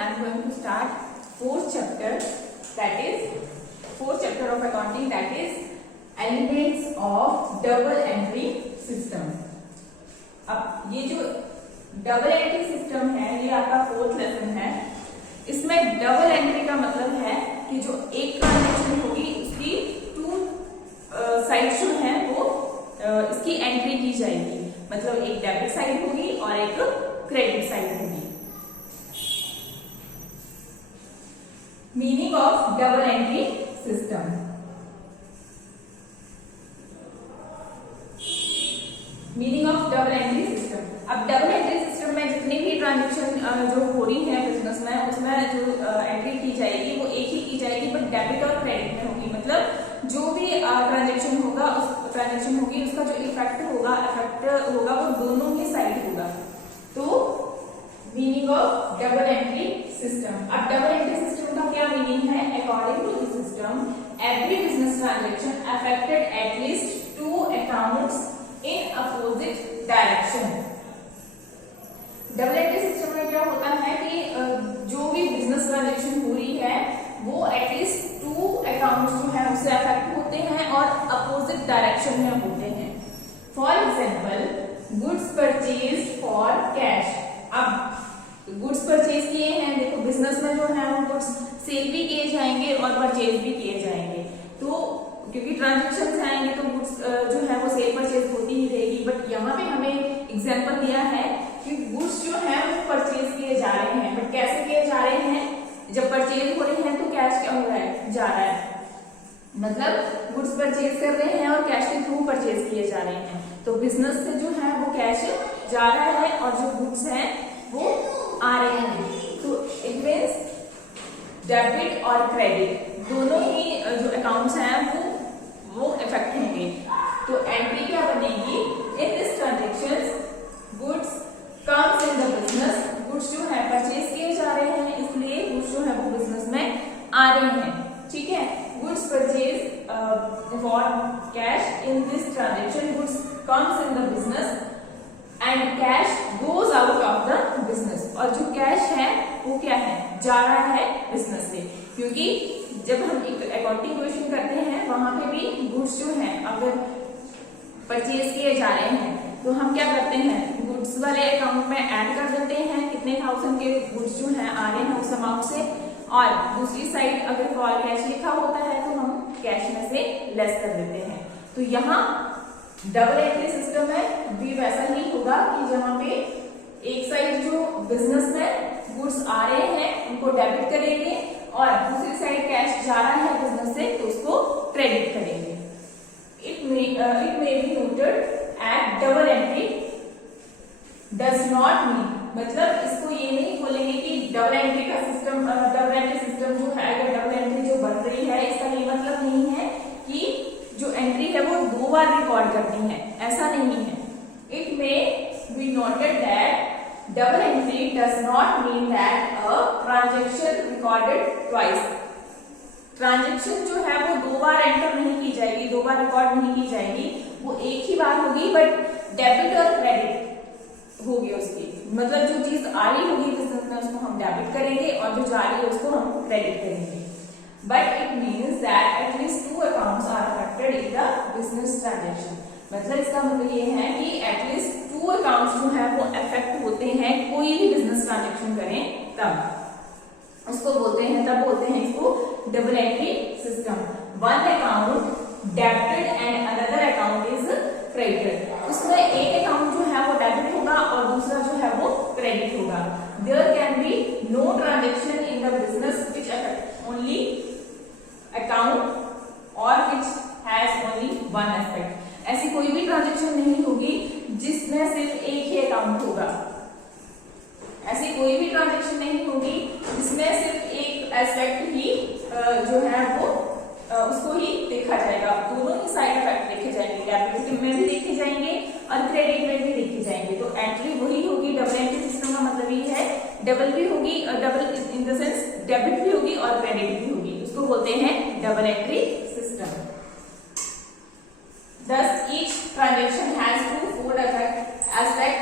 I am going to start fourth chapter, that is fourth chapter of accounting, that is elements of double entry system. अब ये जो double entry system है ये आपका fourth lesson है. इसमें double entry का मतलब है कि जो एक ट्रांजेक्शन होगी उसकी टू साइड जो है वो इसकी एंट्री की जाएगी. मतलब एक डेबिट साइड होगी और एक क्रेडिट साइड होगी. Meaning of double entry system. Meaning of double entry system. अब डबल एंट्री सिस्टम में जितनी भी ट्रांजेक्शन जो हो रही है बिजनेस में उसमें जो एंट्री की जाएगी वो एक ही की जाएगी बट डेबिट और क्रेडिट में होगी. मतलब जो भी ट्रांजेक्शन होगा उस ट्रांजेक्शन होगी उसका जो इफेक्ट होगा वो दोनों ही साइड होगा. तो meaning of double entry system. अब डबल एंट्री सिस्टम का क्या मीनिंग है? According to the system every business transaction affected at least two accounts in opposite direction. Double entry system में क्या होता है कि जो भी बिजनेस ट्रांजेक्शन हो रही है वो एटलीस्ट टू अकाउंट्स जो है उससे अफेक्ट होते हैं और अपोजिट डायरेक्शन में होते हैं. For example goods purchase for cash. अब गुड्स परचेज किए हैं, देखो बिजनेस में जो है वो गुड्स सेल भी किए जाएंगे और परचेज भी किए जाएंगे. तो क्योंकि ट्रांजेक्शन आएंगे तो गुड्स जो है वो सेल परचेज होती ही रहेगी. बट यहाँ पे हमें एग्जाम्पल दिया है कि गुड्स जो है वो परचेज किए जा रहे हैं. बट कैसे किए जा रहे हैं? जब परचेज हो रही है तो कैश क्या हो रहा है? जा रहा है. मतलब गुड्स परचेज कर रहे हैं और कैश के थ्रू परचेज किए जा रहे हैं. तो बिजनेस से जो है वो कैश जा रहा है और जो गुड्स हैं वो आ रहे हैं. तो इट मीन्स डेबिट और क्रेडिट दोनों ही जो अकाउंट्स हैं वो इफेक्ट होंगे. तो एंट्री क्या बनेगी? In this transaction goods comes in the business. Goods जो है परचेज किए जा रहे हैं इसलिए गुड्स जो है वो बिजनेस में आ रहे हैं. ठीक है. Goods purchase for cash in this transaction goods comes in the business and cash goes out of the business. और जो कैश है वो क्या है? जा रहा है बिजनेस से. क्योंकि जब हम एक अकाउंटिंग क्वेश्चन करते हैं वहां पे भी गुड्स जो है अगर परचेज किए जा रहे हैं तो हम क्या करते हैं? गुड्स वाले अकाउंट में ऐड कर देते हैं कितने थाउजेंड के गुड्स जो है आ रहे हैं उस अमाउंट से. और दूसरी साइड अगर फॉर कैश लिखा होता है तो हम कैश में से लेस कर देते हैं. तो यहाँ डबल एंट्री सिस्टम में भी वैसा ही होगा कि जहां पे एक साइड जो बिजनेस में गुड्स आ रहे हैं उनको डेबिट करेंगे और दूसरी साइड कैश जा रहा है बिजनेस से तो उसको क्रेडिट करेंगे. It may be noted at double entry does not mean. मतलब इसको ये नहीं बोलेंगे कि डबल एंट्री का सिस्टम डबल एंट्री सिस्टम जो है अगर डबल एंट्री जो बन रही है इसका ये मतलब नहीं है कि जो एंट्री है वो दो बार रिकॉर्ड करनी है. ऐसा नहीं है. It may be noted that double entry does not mean that a transaction recorded twice. Transaction जो है वो दो बार एंटर नहीं की जाएगी, दो बार रिकॉर्ड नहीं की जाएगी. वो एक ही बार होगी बट डेबिट और क्रेडिट होगी उसकी. मतलब जो चीज आ रही होगी बिजनेस में उसको हम डेबिट करेंगे और जो जा रही है उसको हम क्रेडिट करेंगे. But it means that at least two accounts are affected in the business transaction. मतलब इसका मतलब ये है कि एटलीस्ट टू अकाउंट्स जो है वो अफेक्ट होते हैं कोई भी बिजनेस ट्रांजेक्शन करें तब उसको बोलते हैं, तब बोलते हैं इसको double entry system. One account debited and another account is credited. उसमें एक अकाउंट जो है वो डेबिट होगा और दूसरा जो है वो क्रेडिट होगा. There can be no transaction in the business which affect only account और which has only one aspect. ऐसी कोई भी ट्रांजेक्शन नहीं होगी जिसमें सिर्फ एक ही अकाउंट होगा. ऐसी कोई भी ट्रांजेक्शन नहीं होगी जिसमें सिर्फ एक एस्पेक्ट ही जो है वो उसको ही देखा जाएगा. दोनों ही साइड इफेक्ट देखे जाएंगे. डेबिट में भी देखे जाएंगे और क्रेडिट में भी देखे जाएंगे. तो एंट्री वही होगी. डबल एंट्री सिस्टम का मतलब ये है डबल भी होगी और double in the sense debit भी होगी और क्रेडिट भी होगी. उसको बोलते हैं double entry system. Thus each transaction has two fold aspect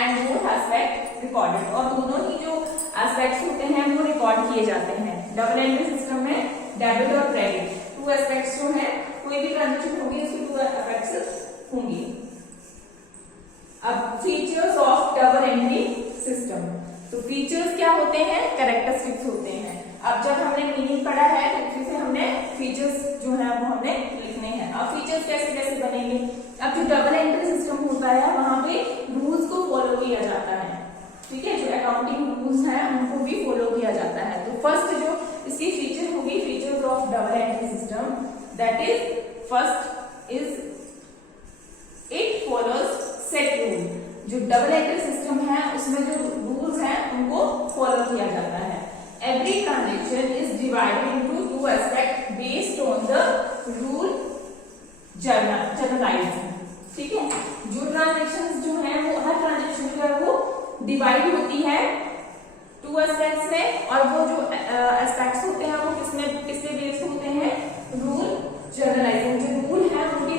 and both aspect recorded. और दोनों ही जो एस्पेक्ट्स होते हैं वो रिकॉर्ड किए जाते हैं। डबल एंट्री सिस्टम में डेबिट और क्रेडिट टू एस्पेक्ट्स जो है, कोई भी ट्रांजेक्शन होगी उसकी टू एस्पेक्ट्स होंगी। अब features of double entry system, तो फीचर्स क्या होते हैं, कैरेक्टरिस्टिक्स होते हैं। अब जब हमने मीनिंग पढ़ा है तो फिर से हमने फीचर्स जो है वो हमने लिखने हैं। अब फीचर्स कैसे कैसे बनेंगे, अब जो डबल एंट्री सिस्टम होता है वहां पे रूल्स को फॉलो किया जाता है, ठीक है, जो अकाउंटिंग रूल्स हैं उनको भी फॉलो किया जाता है। तो फर्स्ट जो इसकी फीचर होगी, features of double entry system, that is first is it follows set rule. जो डबल एंट्री सिस्टम है उसमें जो रूल्स हैं उनको फॉलो किया जाता है। Every transaction is divided into two aspect based on the rule generalise, ठीक है। जो ट्रांजेक्शन जो है वो हर ट्रांजेक्शन जो है वो डिवाइड होती है टू एस्पेक्ट्स में, और वो जो एस्पेक्ट्स होते हैं वो किससे बेस्ड होते हैं, रूल जनरलाइजिंग। जो रूल है उनकी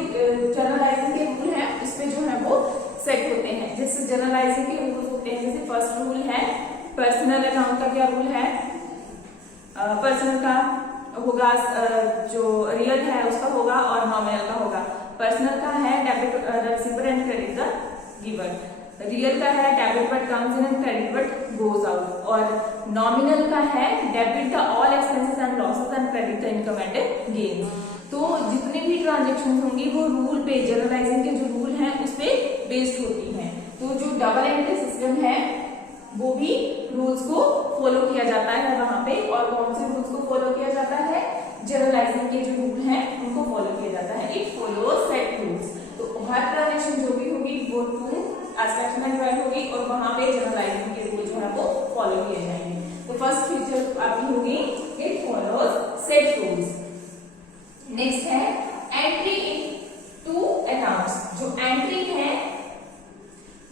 जनरलाइजिंग के रूल है उस पे जो है वो सेट होते हैं। जैसे जनरलाइजिंग के रूल होते हैं, जैसे फर्स्ट रूल है पर्सनल अकाउंट का क्या रूल है, पर्सनल का होगा जो रियल है उसका होगा और नॉमिनल का होगा। पर्सनल का है debit receiver and credit the giver, real का है debit but comes in and credit but goes out, और नॉमिनल का है debit the all expenses and losses and credit the income and gain. तो जितनी भी ट्रांजेक्शन होंगी वो रूल पे, जनरलाइजिंग के जो रूल हैं उस पे बेस्ड होती हैं। तो जो डबल एंट्री सिस्टम है वो भी रूल्स को फॉलो किया जाता है वहां पे, और कौन से रूल्स को फॉलो किया जाता है, जनरलाइजिंग के जो रूल हैं उनको फॉलो किया जाता है। इट फॉलो सेट रूल्स, तो हर ट्रांजेक्शन जो भी होगी वो टू एस्पेक्ट्स में डिवाइड होगी और वहां पे जनरलाइजिंग के रूल जो है वो फॉलो किए जाएंगे। तो फर्स्ट फीचर आपकी होगी it follows set rules. Next है एंट्री इन टू अकाउंट्स। जो एंट्री है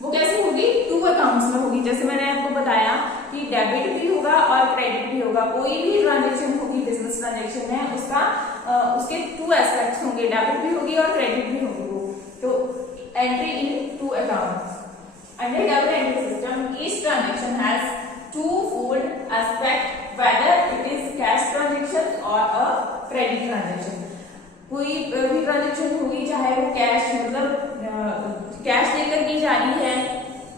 वो कैसे होगी, टू अकाउंट्स में होगी। जैसे मैंने आपको बताया कि डेबिट भी होगा और क्रेडिट भी होगा। कोई भी ट्रांजेक्शन होगी, बिजनेस ट्रांजेक्शन है उसका उसके टू एस्पेक्ट्स होंगे, डेबिट भी होगी और क्रेडिट भी होगी। तो entry in two accounts under double entry system, each transaction has two-fold aspect whether it is cash transaction or a credit transaction। कोई भी ट्रांजेक्शन होगी चाहे वो कैश मतलब कैश लेकर की जा रही है,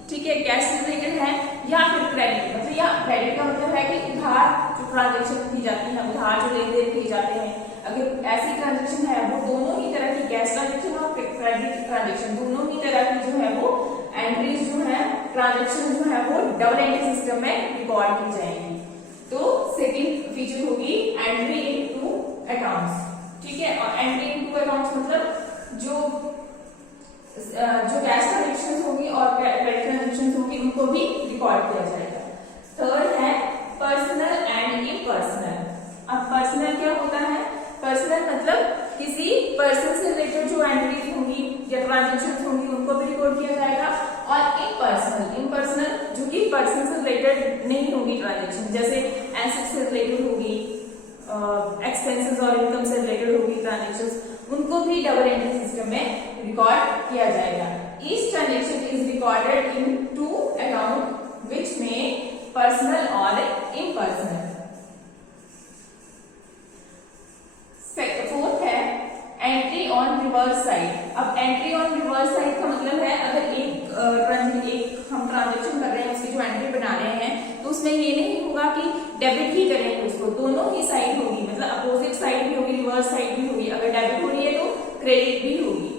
ठीक है, कैश से रिलेटेड है, या फिर क्रेडिट मतलब, या क्रेडिट का मतलब है कि उधार जो ट्रांजेक्शन की जाती है, उधार जो लेन देन किए जाते हैं, अगर ऐसी ट्रांजेक्शन है वो दोनों ही तरह की, कैश ट्रांजेक्शन और क्रेडिट ट्रांजेक्शन दोनों ही तरह की जो है वो एंट्रीज जो है ट्रांजेक्शन जो है वो डबल एंट्री सिस्टम में रिकॉर्ड की जाएंगी। तो सेकंड फीचर होगी एंट्री इनटू अकाउंट्स, ठीक है। और एंट्री इनटू अकाउंट्स मतलब जो कैश ट्रांजेक्शन होगी और क्रेडिट ट्रांजेक्शन होगी उनको भी रिकॉर्ड किया जाएगा। थर्ड है पर्सनल एंड इम्पर्सनल। अब पर्सनल क्या होता है, पर्सनल मतलब किसी पर्सन से रिलेटेड जो एंट्रीज होंगी या ट्रांजेक्शन होंगी उनको भी रिकॉर्ड किया जाएगा। और इम्पर्सनल जो कि पर्सन से रिलेटेड नहीं होगी ट्रांजेक्शन, जैसे एसेट से रिलेटेड होगी, एक्सपेंसेस और इनकम से रिलेटेड होगी ट्रांजेक्शन, उनको भी डबल एंट्री सिस्टम में रिकॉर्ड किया जाएगा। Each transaction is recorded in two account which में पर्सनल और इम्पर्सनल। फोर्थ है एंट्री ऑन रिवर्स साइड। अब एंट्री ऑन रिवर्स साइड का मतलब है अगर एक हम ट्रांजेक्शन कर रहे हैं उसकी जो एंट्री बना रहे हैं तो उसमें ये नहीं होगा कि डेबिट ही करेंगे उसको, दोनों ही साइड होगी, मतलब अपोजिट साइड भी होगी, रिवर्स साइड भी होगी। अगर डेबिट हो रही है तो क्रेडिट भी होगी।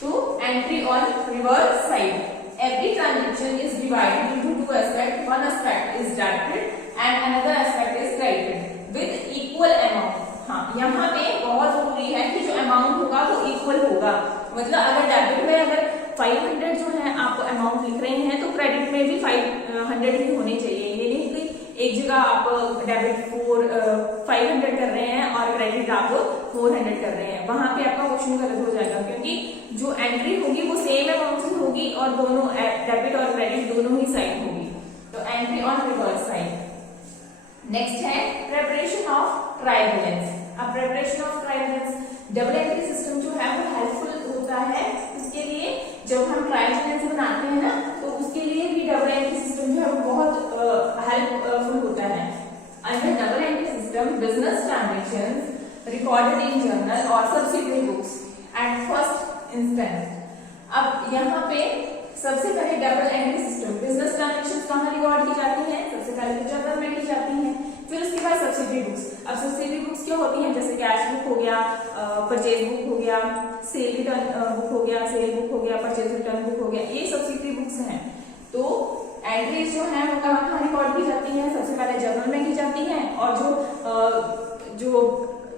तो entry on reverse side, every transaction is divided into two aspects. One aspect is debited and another aspect is credited with equal amount। हाँ, यहाँ पे बहुत जरूरी है कि जो अमाउंट होगा वो इक्वल होगा, मतलब अगर डेबिट में अगर 500 जो है आप अमाउंट लिख रहे हैं तो क्रेडिट में भी 500 ही होने चाहिए। ये नहीं कि एक जगह आप डेबिट 500 कर रहे हैं और क्रेडिट आप 400 कर रहे हैं, वहां पे आपका क्वेश्चन गलत हो जाएगा, क्योंकि जो एंट्री होगी वो सेम अमाउंट से होगी और दोनों डेबिट और क्रेडिट दोनों ही साइड होगी। तो entry on reverse side. Next है प्रिपरेशन ऑफ ट्रायल बैलेंस। अब preparation of trial balance, double entry system जो है वो हेल्पफुल होता है इसके लिए, जब हम ट्रायल बैलेंस बनाते हैं ना तो उसके लिए भी डबल एंट्री सिस्टम जो है वो बहुत ट्रांजेक्शंस रिकॉर्डेड इन जर्नल और subsidiary books at first instance. अब यहाँ पे सबसे पहले double entry system business transactions कहाँ रिकॉर्ड की जाती हैं? सबसे पहले तो जर्नल में की जाती हैं, फिर उसके बाद सब्सिडियरी बुक्स। अब सब्सिडियरी बुक्स क्या होती हैं? जैसे कैश बुक हो गया, परचेज बुक हो गया, सेल रिटर्न बुक हो गया, सेल बुक हो गया, परचेज रिटर्न बुक हो गया, ये सब्सिडियरी बुक्स हैं। तो एंट्रीज जो है वो कहाँ रिकॉर्ड की जाती है? सबसे पहले जर्नल में की जाती है, और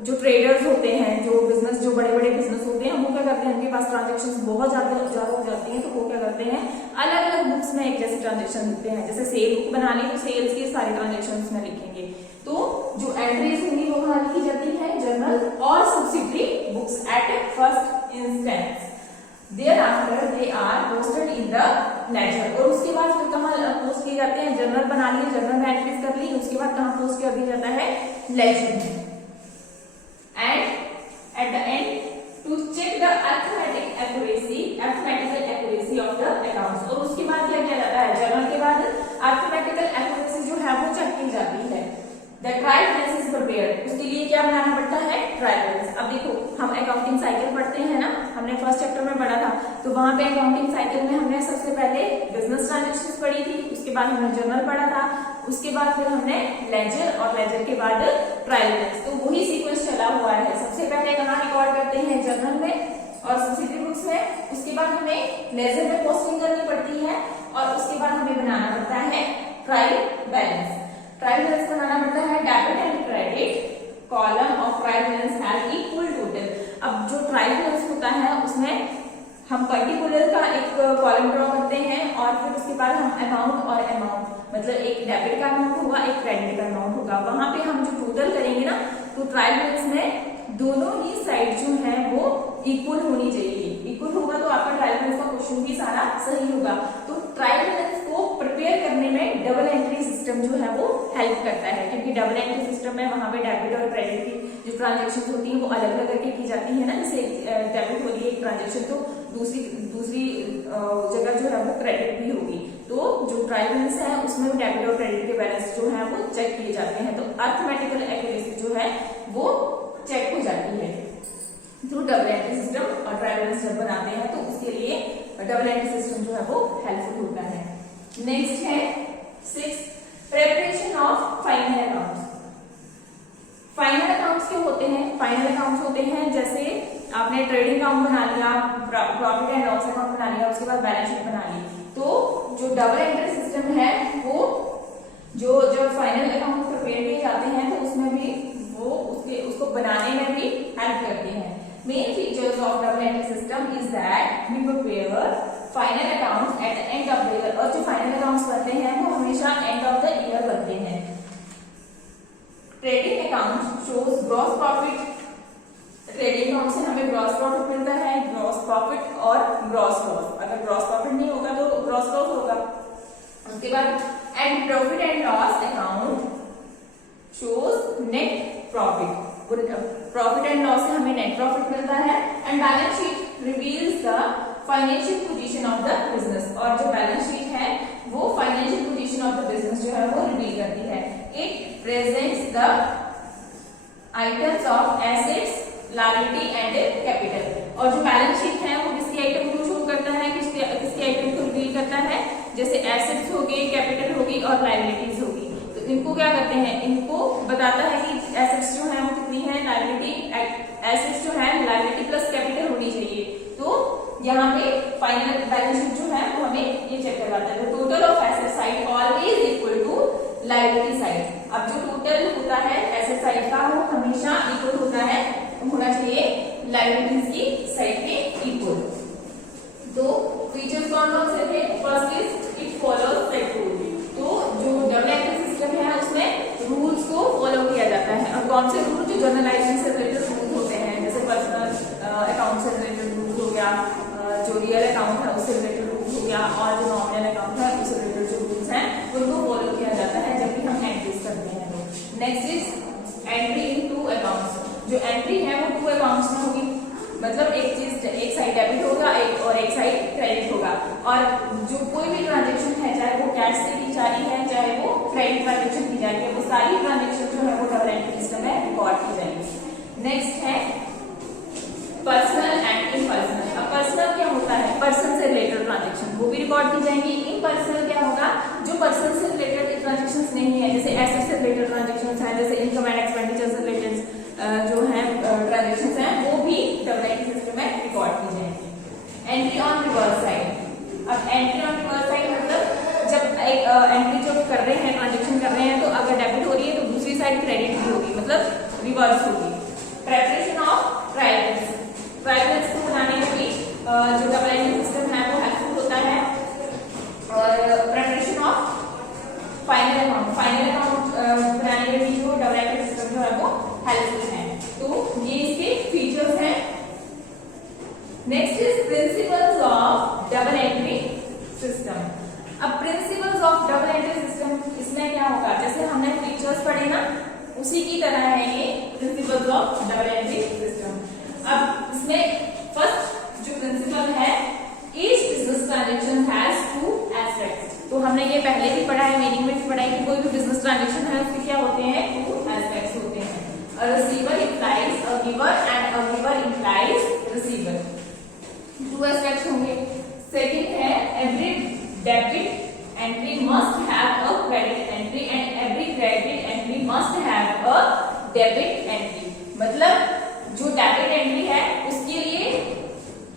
जो ट्रेडर्स होते हैं, जो बड़े बड़े बिजनेस होते हैं, वो क्या करते हैं, उनके पास ट्रांजेक्शन्स बहुत ज्यादा हो जाती हैं, तो वो क्या करते हैं, अलग अलग बुक्स में एक जैसे ट्रांजेक्शन लिखते हैं। जैसे सेल बुक बना ली तो सेल्स की सारी ट्रांजेक्शन्स में लिखेंगे। तो जो एंट्रीज होंगी वो कहाँ लिखी जाती है? जर्नल और subsidiary books at first instance. Thereafter they are posted in the ledger। और उसके बाद फिर कहाँ पोस्ट किए जाते हैं? जर्नल बना लिए, जर्नल में एंट्रीज कर ली, उसके बाद कहाँ पोस्ट कर दिया जाता है? लेजर में। And at the end to check the arithmetical accuracy of the accounts। और उसके बाद क्या किया जाता है? जर्नल के बाद arithmetical accuracy जो है वो चेक की जाती है। The trial balance is prepared। उसके लिए क्या बनाना पड़ता है? Trial balance. अब देखो हम अकाउंटिंग साइकिल पढ़ते हैं ना, हमने फर्स्ट चैप्टर में पढ़ा था, तो वहां पे अकाउंटिंग साइकिल में हमने सबसे पहले बिजनेस ट्रांजेक्शंस पढ़ी थी, उसके बाद हमने जर्नल पढ़ा था, उसके बाद फिर हमने लेजर, और लेजर के बाद ट्रायल बैलेंस। तो वही सीक्वेंस चला हुआ है। सबसे पहले कहाँ रिकॉर्ड करते हैं? जर्नल में और सब्सिडियरी बुक्स में, उसके बाद हमें लेजर में पोस्टिंग करनी पड़ती है, और उसके बाद हमें बनाना पड़ता है ट्रायल बैलेंस। ट्रायल बैलेंस बनाना पड़ता है debit and credit column of trial balance has equal total. अब जो ट्रायल बैलेंस होता है उसमें हम पर्टिकुलर का एक कॉलम ड्रॉ करते हैं, और फिर उसके बाद हम अमाउंट और अमाउंट, मतलब एक डेबिट का अमाउंट होगा, एक क्रेडिट का अमाउंट होगा, वहां पे हम जो टोटल करेंगे ना, तो ट्रायल बैलेंस में दोनों ही साइड जो है वो इक्वल होनी चाहिए। इक्वल होगा तो आपका ट्रायल बैलेंस का क्वेश्चन भी सारा सही होगा। तो ट्रायल बैलेंस को प्रिपेयर करने में डबल एंट्री सिस्टम जो है वो हेल्प करता है, क्योंकि डबल एंट्री सिस्टम में वहां पे डेबिट और क्रेडिट की जो ट्रांजेक्शन होती है वो अलग अलग करके की जाती है ना। जैसे डेबिट हो रही है एक ट्रांजेक्शन, तो दूसरी जगह जो है वो क्रेडिट भी होगी। तो जो ट्रायल बैलेंस है उसमें डेबिट और क्रेडिट के बैलेंस जो है वो चेक किए जाते हैं, तो अर्थमेटिकल एक्यूरेसी जो है वो चेक हो जाती है थ्रू डबल एंट्री सिस्टम। और ट्रायल बैलेंस जब बनाते हैं तो उसके लिए डबल एंट्री सिस्टम जो है वो हेल्पफुल होता है। नेक्स्ट है 6 preparation of final accounts. Final accounts क्या होते हैं? फाइनल अकाउंट्स होते हैं जैसे आपने ट्रेडिंग अकाउंट बना लिया, प्रॉफिट एंड लॉस अकाउंट बना लिया, उसके बाद बैलेंस शीट बना ली। तो जो डबल एंट्री सिस्टम है वो जो फाइनल अकाउंट प्रिपेयर किए जाते हैं तो उसमें भी वो उसको बनाने में भी हेल्प करते हैं। Main features of double entry system is that we prepare final accounts at the end of the year. और जो फाइनल अकाउंट्स बनते हैं वो हमेशा एंड ऑफ द ईयर बनते हैं। Trading account shows gross profit. Trading account से हमें ग्रॉस प्रॉफिट मिलता है, ग्रॉस प्रॉफिट और ग्रॉस लॉस। अगर ग्रॉस प्रॉफिट नहीं होगा तो ग्रॉस लॉस होगा। उसके बाद and profit and loss account shows net profit. Profit and loss से हमें नेट प्रॉफिट मिलता है। And balance sheet reveals the financial position of the business. और जो बैलेंस शीट है वो financial position of the business जो है वो रिवील करती है। It presents the items of assets, liability and capital. और जो बैलेंस शीट है वो किसके आइटम को शो करता है, किसके आइटम को रिवील करता है? जैसे एसेट्स हो गए, कैपिटल होगी और लायबिलिटीज होगी। तो इनको क्या करते हैं? इनको बताता है कि एसेट्स जो है वो कितनी है, लायबिलिटी, एसेट्स जो है लायबिलिटी प्लस कैपिटल होनी चाहिए। तो यहाँ पे फाइनल बैलेंस शीट जो है वो हमें ये चेक करवाता है। Total of asset side always equal to liability side. अब जो टोटल होता है एसेट साइड का वो हमेशा इक्वल होता है, होना चाहिए लायबिलिटीज की साइड के इक्वल। तो फीचर्स कौन कौन से थे? First is it follows set rule. तो जो डबल एंट्री सिस्टम है उसमें रूल्स को फॉलो किया जाता है। अब कौन से रूल? जो जर्नलाइजेशन से रिलेटेड रूल होते हैं, जैसे पर्सनल अकाउंट से रिलेटेड रूल हो गया, जो रियल अकाउंट है उससे रिलेटेड रूल हो गया, और जो नॉमिनल अकाउंट है उससे रिलेटेड जो रूल्स हैं उनको फॉलो किया जाता है जब भी हम एंट्रीज करते हैं। तो next is entry in two accounts. जो एंट्री है वो 2 अकाउंट्स में होगी, मतलब एक साइड डेबिट होगा और एक साइड क्रेडिट होगा। और जो कोई भी ट्रांजेक्शन है, चाहे वो कैश से की जा रही है, चाहे वो क्रेडिट ट्रांजेक्शन की जा रही है, वो सारी ट्रांजेक्शन जो है वो डबल एंट्री सिस्टम में रिकॉर्ड की जाएगी। नेक्स्ट है पर्सनल एंड इम्पर्सनल। अब पर्सनल क्या होता है, पर्सन से रिलेटेड ट्रांजेक्शन, वो भी रिकॉर्ड की जाएंगी। इम्पर्सनल क्या होगा, जो पर्सन से रिलेटेड ट्रांजेक्शन नहीं है, जैसे एसेट से रिलेटेड ट्रांजेक्शन है, जैसे इनकम एंड एक्सपेंडिचर से रिलेटेड जो है ट्रांजेक्शन है, वो भी डबल एंट्री सिस्टम में रिकॉर्ड की जाएंगी। Entry on reverse side. अब एंट्री ऑन रिवर्स साइड मतलब जब एक एंट्री जो कर रहे हैं, ट्रांजेक्शन कर रहे हैं, तो अगर डेबिट हो रही है तो दूसरी साइड क्रेडिट भी होगी, मतलब रिवर्स होगी। Preparation of trial balance, trial balance को बनाने में भी जो डबल एंट्री सिस्टम है वो हेल्पफुल होता है। और preparation of final account, final account बनाने में भी जो डबल एंट्री सिस्टम जो है वो हेल्पफुल है। तो ये इसके फीचर्स हैं। Next is principles of double entry system. अब principles of double entry system, इसमें क्या होगा, जैसे हमने फीचर्स पढ़े ना, उसी की तरह है ये principles of double entry system. अब इसमें फर्स्ट जो प्रिंसिपल है, each business transaction has two aspects. तो हमने ये पहले भी पढ़ा है, मीनिंग में भी पढ़ा है कि कोई भी बिजनेस ट्रांजैक्शन है उसके क्या होते हैं, टू एस्पेक्ट्स होते हैं। A receiver implies a giver and a giver implies receiver. Two aspects होंगे। Second है every debit entry must have a credit entry and every credit entry must have a debit entry. मतलब जो debit entry है उसके लिए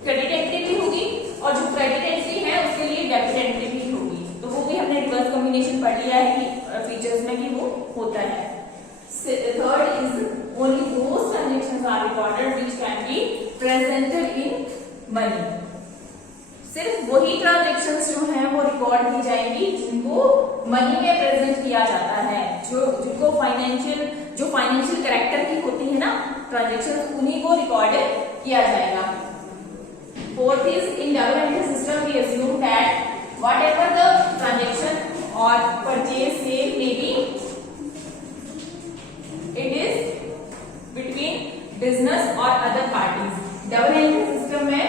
credit entry भी होगी और जो क्रेडिट एंट्री है उसके लिए डेबिट एंट्री भी होगी। तो वो भी हमने रिवर्स कॉम्बिनेशन पढ़ लिया है कि फीचर्स में कि वो होता है। Third is only those transactions are recorded which can be presented in money. सिर्फ वही ट्रांजेक्शन्स जो हैं वो रिकॉर्ड की जाएंगी जिनको मनी में प्रेजेंट किया जाता है, जो जिनको फाइनेंशियल कैरेक्टर की होती है ना ट्रांजेक्शन्स, उन्हीं को रिकॉर्ड किया जाएगा। Fourth is in double entry system we assume that whatever the transaction or purchase sale may be, it is between business or other parties. Double entry system में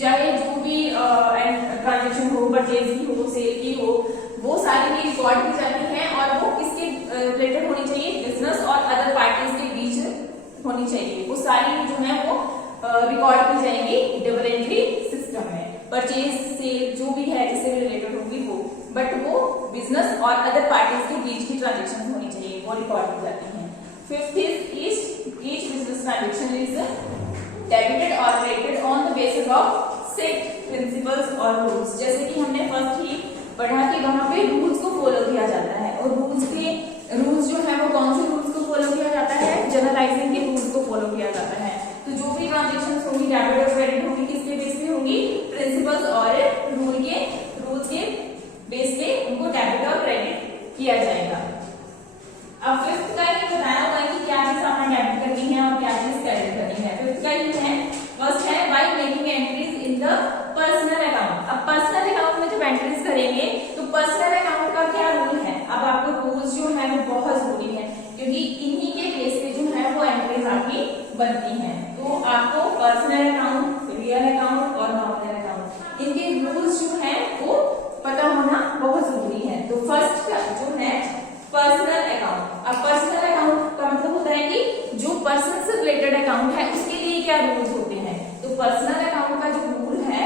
चाहे जो भी ट्रांजेक्शन हो, परचेज की हो, सेल की हो, वो सारी भी रिकॉर्ड की जाती है और वो किसके रिलेटेड होनी चाहिए, बिजनेस और अदर पार्टीज के बीच होनी चाहिए। वो सारी जो है वो रिकॉर्ड की जाएंगी डबल एंट्री सिस्टम में। परचेज सेल जो भी है जिससे भी रिलेटेड होगी वो, बट वो बिजनेस और अदर पार्टीज के बीच की ट्रांजेक्शन होनी चाहिए, वो रिकॉर्ड की जाती है। Fifth is each business transaction is debited और credited on the basis of set principles और रूल्स। जैसे कि हमने फर्स्ट ही पढ़ा कि वहां पे रूल्स को फॉलो किया जाता है, और रूल्स जो है वो कौन से रूल्स को फॉलो किया जाता है, जनरलाइजिंग के रूल्स को फॉलो किया जाता है। तो जो भी ट्रांजेक्शन होंगी डेबिट और क्रेडिट होंगी किसके बेस पे होंगी, प्रिंसिपल्स और रूल्स के बेस पे उनको डेबिट और क्रेडिट किया जाएगा। अब फिफ्थ का ये बताया हुआ है कि क्या चीज आपने डेबिट करनी है और क्या चीज क्रेडिट करनी है। फिफ्थ का ये है, फर्स्ट है by making entries in the personal account. अब पर्सनल अकाउंट में जब एंट्रीज करेंगे तो पर्सनल अकाउंट का क्या रूल है, अब आपको रूल्स जो है वो बहुत जरूरी है क्योंकि इन्हीं के बेस पे जो है वो एंट्रीज आपकी बनती हैं। तो आपको पर्सनल अकाउंट, रियल अकाउंट और नॉमिनल अकाउंट, इनके रूल्स जो है वो पता होना बहुत जरूरी है। तो फर्स्ट जो है पर्सनल अकाउंट। अब पर्सनल अकाउंट का मतलब होता है कि जो पर्सन से रिलेटेड अकाउंट है उसके लिए क्या रूल्स होते हैं। तो पर्सनल अकाउंट का जो रूल है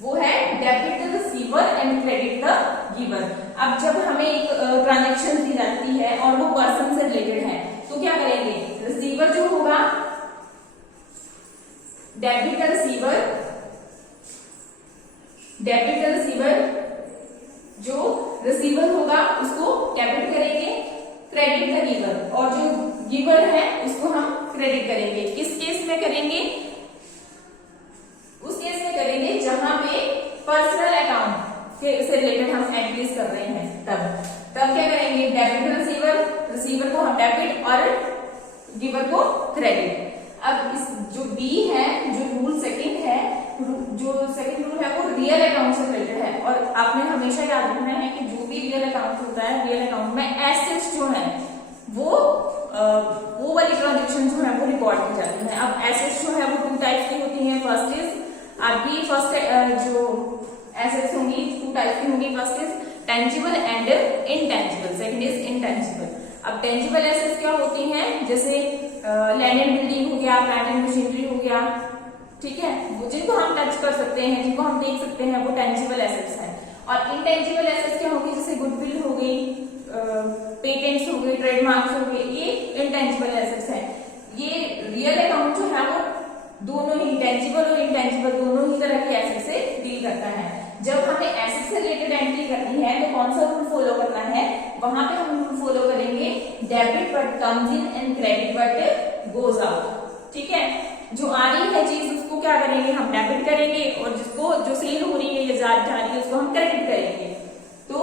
वो है debit the receiver and credit the giver. अब जब हमें एक ट्रांजैक्शन दी जाती है और वो पर्सन से रिलेटेड है तो क्या करेंगे, रिसीवर जो होगा डेबिट द रिसीवर, जो रिसीवर होगा उसको डेबिट करेंगे, क्रेडिट द गिवर, और जो गिवर है उसको हम क्रेडिट करेंगे। किस केस में करेंगे, उस केस में करेंगे जहां पे पर्सनल अकाउंट से रिलेटेड हम एंट्रीज कर रहे हैं, तब क्या करेंगे, डेबिट द रिसीवर को हम डेबिट और गिवर को क्रेडिट। अब इस जो बी है, जो रूल सेकंड है, जो सेकंड रूल है वो रियल अकाउंट से रिलेटेड है, और आपने हमेशा याद रखना है कि जो भी रियल अकाउंट होता है, रियल अकाउंट में एसेट्स जो है वो वाली ट्रांजेक्शन जो है वो रिकॉर्ड की जाती है। अब एसेट्स जो है वो टू टाइप्स की होती हैं। फर्स्ट इज आपकी जो एसेट्स होंगी टू टाइप्स की होंगी, first is tangible and intangible, second is intangible. अब टेंजिबल एसेट्स क्या होती हैं, जैसे लैंड एंड बिल्डिंग हो गया, प्लांट एंड मशीनरी हो गया, ठीक है, वो जिनको हम टच कर सकते हैं, जिनको हम देख सकते हैं, वो टेंजिबल एसेट्स हैं। और इनटेंजिबल एसेट्स क्या होगी, जैसे गुडविल हो गई, पेटेंट्स हो गए, ट्रेडमार्क्स हो गए, ये इनटेंजिबल एसेट्स हैं। ये रियल अकाउंट जो है वो दोनों ही टेंजिबल और इनटेंजिबल दोनों ही तरह के एसेट से डील करता है। जब हमें एसेट से रिलेटेड एंट्री करनी है तो कौन सा रूल फॉलो करना है, वहां पे हम रूल फॉलो करेंगे debit what comes in and credit what goes out. ठीक है, जो आ रही है चीज उसको क्या करेंगे, हम डेबिट करेंगे, और जिसको जो सेल हो रही है या जा रही है उसको हम क्रेडिट करेंगे। तो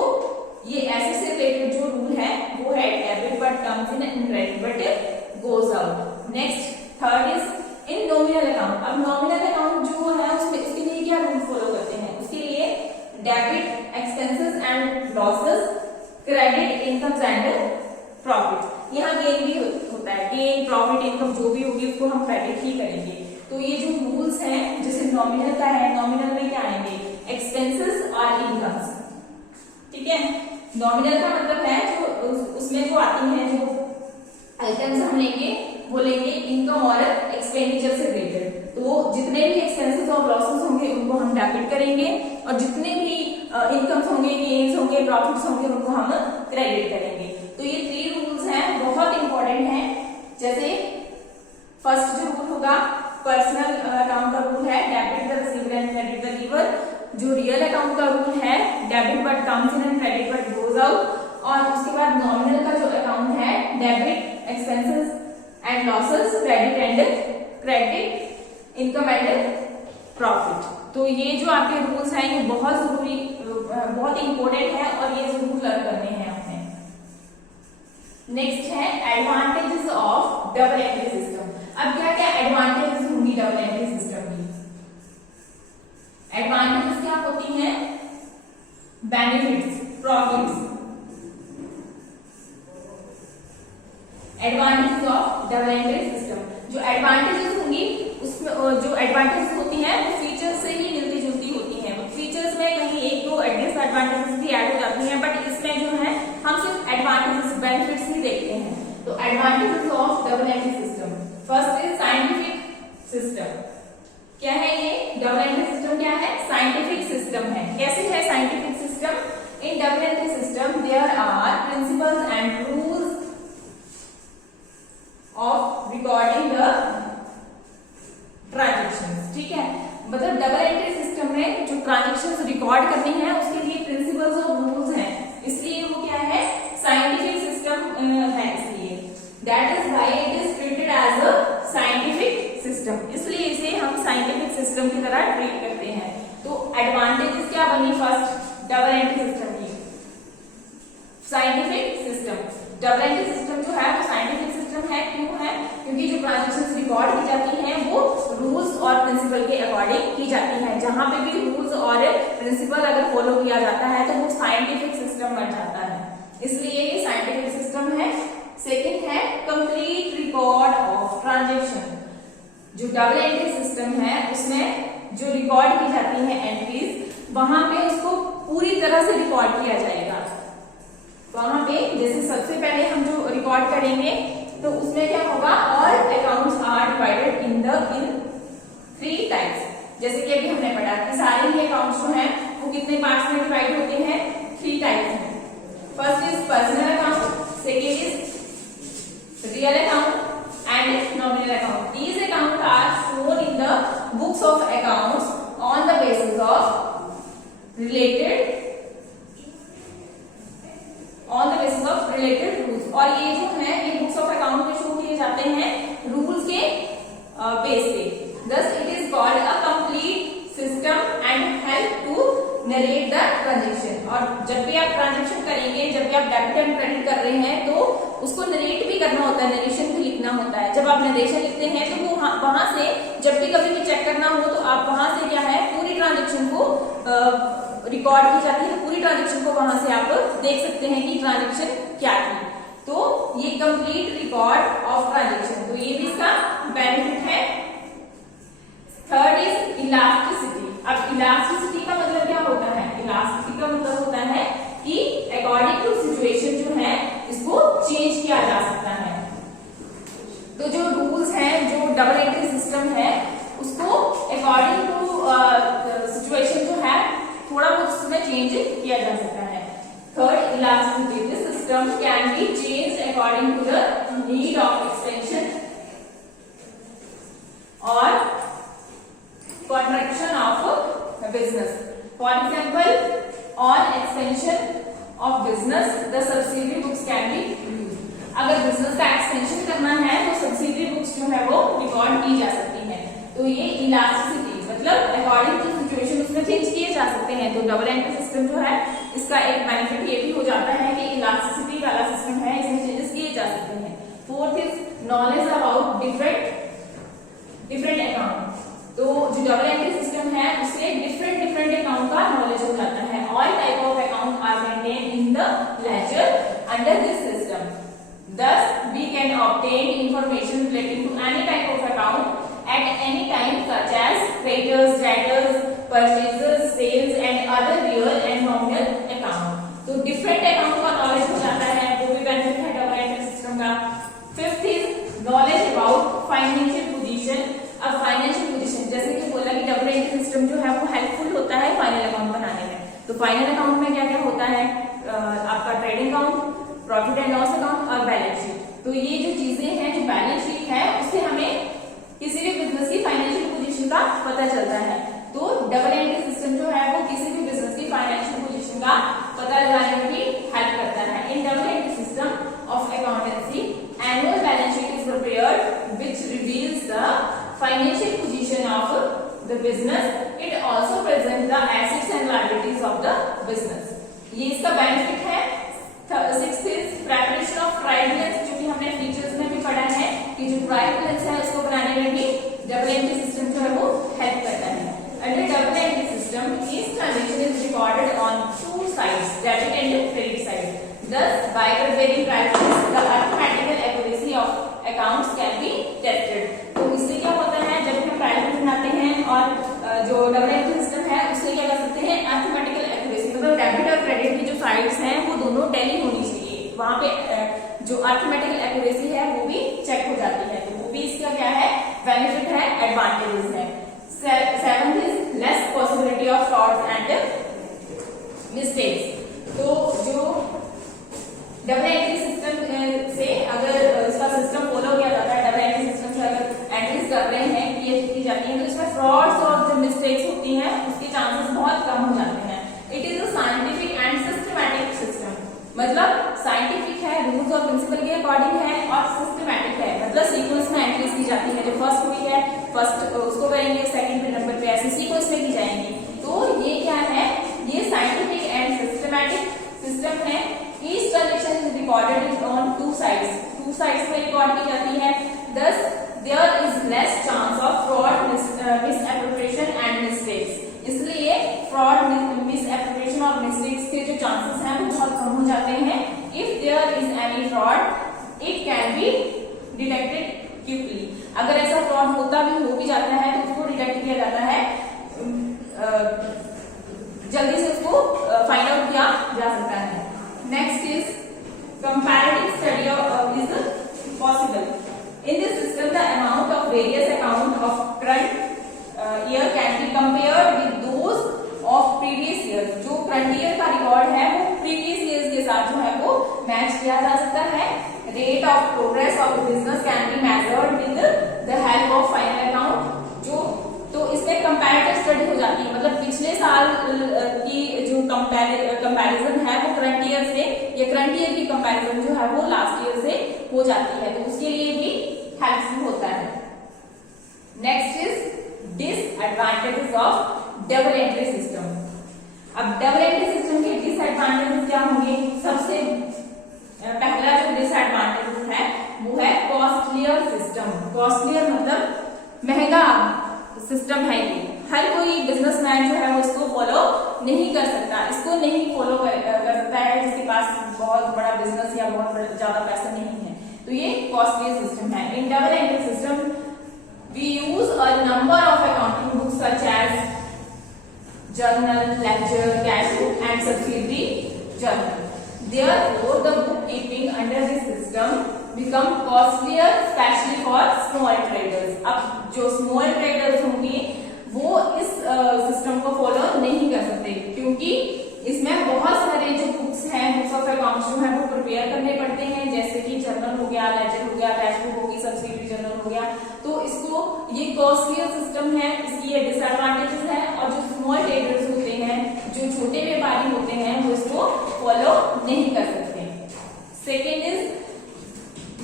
ये एसेट से रिलेटेड जो रूल है वो है debit what comes in and credit what goes out. Next third is in nominal account. अब नॉमिनल अकाउंट जो है उसमें उसके लिए क्या रूल फॉलो करते हैं, उसके लिए debit expenses and losses, credit incomes and profit. यहाँ गेन भी होता है, गेन प्रॉफिट इनकम जो भी होगी उसको हम क्रेडिट ही करेंगे। तो ये जो रूल्स हैं, जैसे नॉमिनल का है, नॉमिनल में क्या आएंगे, एक्सपेंसेस और इनकम्स। ठीक है, नॉमिनल का मतलब है जो उसमें जो आती है, जो आइटम्स हम लेंगे वो लेंगे इनकम और एक्सपेंडिचर से रिलेटेड। तो जितने भी एक्सपेंसेस और लॉसेस होंगे उनको हम डेबिट करेंगे, और जितने भी इनकम्स होंगे, गेन्स होंगे, प्रॉफिट्स होंगे, उनको हम क्रेडिट करेंगे। तो ये 3 रूल्स हैं, बहुत इंपॉर्टेंट हैं। जैसे फर्स्ट जो रूल होगा पर्सनल अकाउंट का रूल है debit the receiver and credit the giver. जो रियल अकाउंट का रूल है debit what comes in and credit what goes out. और उसके बाद नॉमिनल का जो अकाउंट है debit expenses and losses, credit income and profit. तो ये जो आपके रूल्स हैं ये बहुत जरूरी, बहुत इंपॉर्टेंट है और ये जरूर लर्न करने हैं आपने। नेक्स्ट है advantages of double entry system. अब क्या क्या एडवांटेजेस होंगी डबल एंट्री सिस्टम की। एडवांटेजेस क्या होती हैं, benefits, profits. Advantages of double entry system, जो एडवांटेजेस होंगी उसमें जो एडवांटेजेस होती हैं वो फीचर्स से ही मिलती जुलती होती हैं। फीचर्स में कहीं एक दो डिसएडवांटेजेस भी ऐड हो जाती हैं, बट इसमें जो है हम सिर्फ एडवांटेजेस बेनिफिट्स ही देखते हैं। तो advantages of double entry system, first is scientific system. क्या है ये डबल एंट्री सिस्टम, क्या है, साइंटिफिक सिस्टम है। कैसे है scientific system, in double entry system there are principles and rules of recording the transactions. ठीक है, मतलब डबल एंट्री सिस्टम में जो ट्रांजेक्शंस रिकॉर्ड करनी है उसके लिए प्रिंसिपल्स और रूल्स हैं, इसलिए वो क्या है, साइंटिफिक सिस्टम है। इसलिए that is why it is treated as a scientific system, इसलिए इसे हम साइंटिफिक सिस्टम की तरह ट्रीट करते हैं। तो एडवांटेजेस क्या बनी फर्स्ट डबल एंट्री सिस्टम की, scientific system. Double entry system जो है वो साइंटिफिक सिस्टम है, क्यों है, क्योंकि जो ट्रांजेक्शंस रिकॉर्ड की जाती हैं वो रूल्स और प्रिंसिपल के अकॉर्डिंग की जाती है। जहां पे भी रूल्स और प्रिंसिपल अगर फॉलो किया जाता है तो वो साइंटिफिक सिस्टम बन जाता है, इसलिए ये साइंटिफिक सिस्टम है। सेकंड है कंप्लीट रिकॉर्ड ऑफ ट्रांजेक्शन। जो डबल एंट्री सिस्टम है उसमें जो रिकॉर्ड की जाती है एंट्रीज, वहां पे उसको पूरी तरह से रिकॉर्ड किया जाएगा। वहां पे जैसे सबसे पहले हम जो रिकॉर्ड करेंगे तो उसमें क्या होगा, all accounts are divided in 3 types. जैसे कि अभी हमने पढ़ा कि सारे ही अकाउंट्स जो हैं वो कितने पार्ट्स में डिवाइड होते हैं, 3 टाइप्स में। First is personal account, second is real account and nominal account. These account are shown in the books of accounts on the basis of related rules. और ये जो है ये बुक्स ऑफ अकाउंट में show किए जाते हैं रूल्स के बेस पे। Thus it is called a complete system and help to narrate the transaction। और जब भी आप ट्रांजेक्शन करेंगे, जब भी आप डेबिट एंड क्रेडिट कर रहे हैं तो उसको नरेट भी करना होता है, नरेशन भी लिखना होता है। जब आप नरेशन लिखते हैं तो वो वहां से जब भी कभी भी चेक करना हो तो आप वहां से क्या है पूरी ट्रांजेक्शन को रिकॉर्ड की जाती है, पूरी ट्रांजेक्शन को वहां से आप देख सकते हैं कि ट्रांजेक्शन क्या थी। तो ये कंप्लीट रिकॉर्ड ऑफ ट्रांजेक्शन, तो ये भी इसका बेनिफिट है। Third is elasticity. अब इलास्टिसिटी का मतलब क्या होता है, इलास्टिसिटी का मतलब होता है कि अकॉर्डिंग टू सिचुएशन जो है इसको चेंज किया किया जा सकता है। तो जो रूल्स हैं, जो डबल एंट्री सिस्टम है, उसको अकॉर्डिंग टू सिचुएशन जो है थोड़ा बहुत उसमें चेंज किया जा सकता है। Third, elasticity system can be changed according to the need of expansion और contraction of a business. For example, on expansion of business, the subsidiary books can be used. अगर बिजनेस का एक्सपेंशन करना है तो सब्सिडरी बुक्स जो है वो record की जा सकती है। तो ये इलास्टिसिटी मतलब अकॉर्डिंग टू सिचुएशन उसमें चेंज किए जा सकते हैं। तो डबल एंट्री सिस्टम जो है इसका एक बेनिफिट ये भी हो जाता है कि इलास्टिसिटी वाला सिस्टम है, इसमें चेंजेस किए जा सकते हैं। Fourth is knowledge about different account. तो जो डबल एंट्री सिस्टम है उससे डिफरेंट अकाउंट का नॉलेज हो जाता है। All type of account are maintain in the ledger under this system. Thus, we can obtain information relating to any type of account at any time, such as creditors, debtors, purchases, sales, and other real and nominal account. तो different account का knowledge हो जाता है, वो भी benefit है double entry system का। Fifth is knowledge about financial position। अब financial position जैसे कि बोला कि double entry system जो है वो helpful होता है final account बनाने में। तो final account में क्या क्या होता है, आपका trading account, profit and loss account और बैलेंस शीट। तो ये जो चीजें हैं, जो बैलेंस शीट है उससे हमें किसी भी बिजनेस की फाइनेंशियल पोजीशन का पता चलता है। तो डबल एंट्री सिस्टम जो है वो किसी भी बिजनेस की फाइनेंशियल पोजीशन का पता लगाने में भी हेल्प करता है। In double entry system of accountancy, annual balance sheet is prepared which reveals the financial position of the business. It also present the assets and liabilities of the business. ये इसका benefit है। Sixth is preparation of trial balance, जो कि हमने features में भी पढ़ा है कि जो ट्रायल बैलेंस है उसको बनाने में भी डबल एंट्री सिस्टम जो है वो हेल्प करता है। Under double entry system each transaction is recorded on two sides, debit and credit side. Thus, by preparing trial balance, the arithmetical accuracy of accounts can be tested. तो इससे क्या होता है, जब हम ट्रायल बैलेंस बनाते हैं और जो डबल एंट्री सिस्टम है उससे क्या कर सकते हैं, arithmetical accuracy मतलब डेबिट और क्रेडिट की जो साइड्स हैं वो दोनों टैली होनी चाहिए। वहां पे जो arithmetical accuracy है वो भी चेक हो जाती है। तो वो भी इसका क्या है, बेनिफिट है, एडवांटेजेस है। Seventh is less possibility of fraud and mistakes. तो जो डबल एंट्री सिस्टम से अगर इसका सिस्टम फॉलो किया जाता है, डबल एंट्री सिस्टम से अगर एंट्रीज कर रहे हैं, की जाती है, तो इसमें फ्रॉड्स और जो मिस्टेक्स होती हैं उसके चांसेस बहुत कम हो जाते हैं। It is a scientific and systematic system, मतलब साइंटिफिक है, रूल्स और प्रिंसिपल के अकॉर्डिंग है, और सिस्टमैटिक है मतलब सीक्वेंस में एंट्रीज की जाती है। जो फर्स्ट हुई है फर्स्ट उसको करेंगे, सेकंड नंबर पे ऐसे सीक्वेंस में की जाएंगी। तो ये क्या है, ये साइंटिफिक एंड सिस्टमैटिक सिस्टम है। Each transaction is recorded on two sides में रिकॉर्ड की जाती है। Thus, there is less chance of fraud, misappropriation and mistakes. इसलिए fraud, misappropriation और mistakes के जो chances हैं वो बहुत कम हो जाते हैं। If there is any fraud, it can be detected quickly. अगर ऐसा fraud हो भी जाता है तो उसको डिटेक्ट किया जाता है, जल्दी से उसको फाइंड आउट किया जा सकता है। Next is comparative study is possible. In this system, the amount of various account of current year can be compared with those of previous year. जो current year का रिकॉर्ड है वो previous years के साथ जो है वो मैच किया जा सकता है। Rate of progress of the business can be measured with the help of final account. तो इसमें कंपैरेटिव स्टडी हो जाती है, मतलब पिछले साल की जो कंपैरिजन है वो करंट ईयर से, या करंट ईयर की कंपैरिजन जो है वो लास्ट ईयर से हो जाती है, तो उसके लिए भी हेल्पफुल होता है। Next is disadvantages of double entry system. अब डबल एंट्री सिस्टम के डिसएडवांटेजेस क्या होंगे? सबसे पहला जो डिसएडवांटेज है वो है कॉस्टलियर सिस्टम। कॉस्टलियर मतलब महंगा सिस्टम है ये, हर कोई बिजनेसमैन जो है वो इसको फॉलो नहीं कर सकता, इसको नहीं फॉलो कर सकता है जिसके पास बहुत बड़ा बिजनेस या बहुत ज्यादा पैसा नहीं है। तो ये कॉस्टली सिस्टम है। In double entry system we use a number of accounting books such as journal, lecture, cash book and subsidiary journal. Therefore, the book keeping under this system become costlier, especially for small traders. अब जो small traders होंगे वो इस system को follow नहीं कर सकते, क्योंकि इसमें बहुत सारे जो बुक्स हैं, बुक्स ऑफ अकाउंट्स जो है वो प्रिपेयर करने पड़ते हैं, जैसे कि जर्नल हो गया, लेजर हो गया, कैश बुक होगी, सब्सिडी जर्नल हो गया। तो इसको ये कॉस्टलियर सिस्टम है, इसकी ये डिसएडवांटेजेस है, और जो स्मॉल ट्रेडर्स होते हैं, जो छोटे व्यापारी होते हैं, वो इसको फॉलो नहीं कर सकते। Second is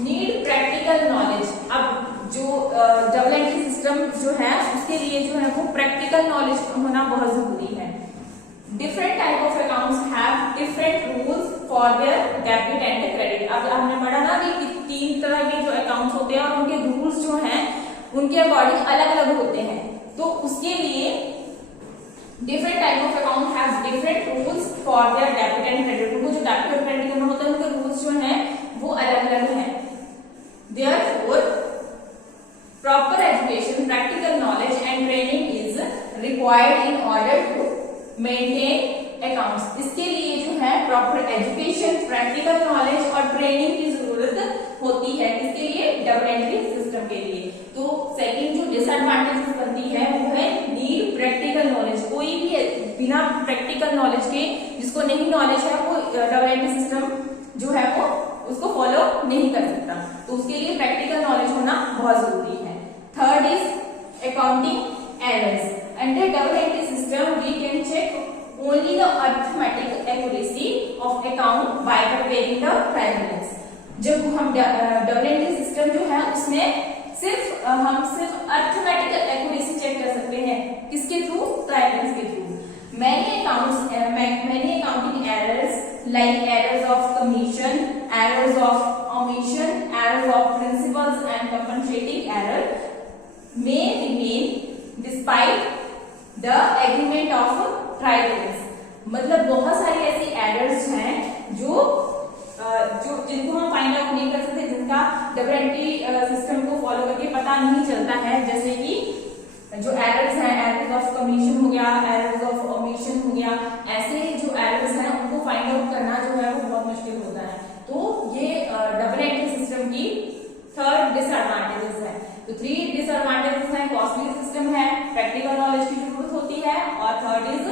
need practical knowledge. अब जो डबल एंट्री सिस्टम जो है उसके लिए जो है वो प्रैक्टिकल नॉलेज होना बहुत जरूरी है। Different type of accounts have different rules for their debit and credit. अब हमने पढ़ा ना कि तीन तरह के जो अकाउंट्स होते हैं और उनके रूल्स जो हैं उनके अकॉर्डिंग अलग अलग होते हैं। तो उसके लिए different type of account have different rules for their debit and credit. उनको जो डेबिट और क्रेडिट करना होता है उनके रूल्स जो हैं वो अलग अलग हैं। Therefore, proper education, practical knowledge and training is required in order to maintain accounts. इसके लिए जो है प्रॉपर एजुकेशन, प्रैक्टिकल नॉलेज और ट्रेनिंग की जरूरत होती है। इसके लिए डबल एंट्री सिस्टम के लिए। तो सेकंड जो डिसएडवांटेज बनती है वो है नीड प्रैक्टिकल नॉलेज। कोई भी बिना प्रैक्टिकल नॉलेज के, जिसको नहीं नॉलेज है, वो डबल एंट्री सिस्टम जो है वो उसको फॉलो नहीं कर सकता। तो उसके लिए प्रैक्टिकल नॉलेज होना बहुत जरूरी है। Third is accounting errors. Under double entry system, we can check only the arithmetic accuracy of account by preparing the trial balance. जब हम डबल एंट्री सिस्टम जो है उसमें हम सिर्फ अर्थमेटिकल एक्यूरेसी चेक कर सकते हैं। किसके थ्रू? ट्रायल बैलेंस के through. Many accounting errors like errors of commission, errors of omission, errors of principles and compensating error may remain despite the agreement of trial balance. मतलब बहुत सारी ऐसी errors हैं जो जिनको हम फाइंड आउट नहीं कर सकते, जिनका डबल एंट्री सिस्टम को फॉलो करके पता नहीं चलता है। जैसे कि जो एरर्स हैं, एरर्स ऑफ कमीशन हो गया, एरर्स ऑफ ओमिशन हो गया, ऐसे जो एरर्स हैं उनको फाइंड आउट करना जो है वो बहुत मुश्किल होता है। तो ये डबल एंट्री सिस्टम की थर्ड डिसएडवांटेजेस है। तो थ्री डिसएडवांटेजेस हैं, कॉस्टली सिस्टम है, प्रैक्टिकल नॉलेज की जरूरत होती है, और थर्ड इज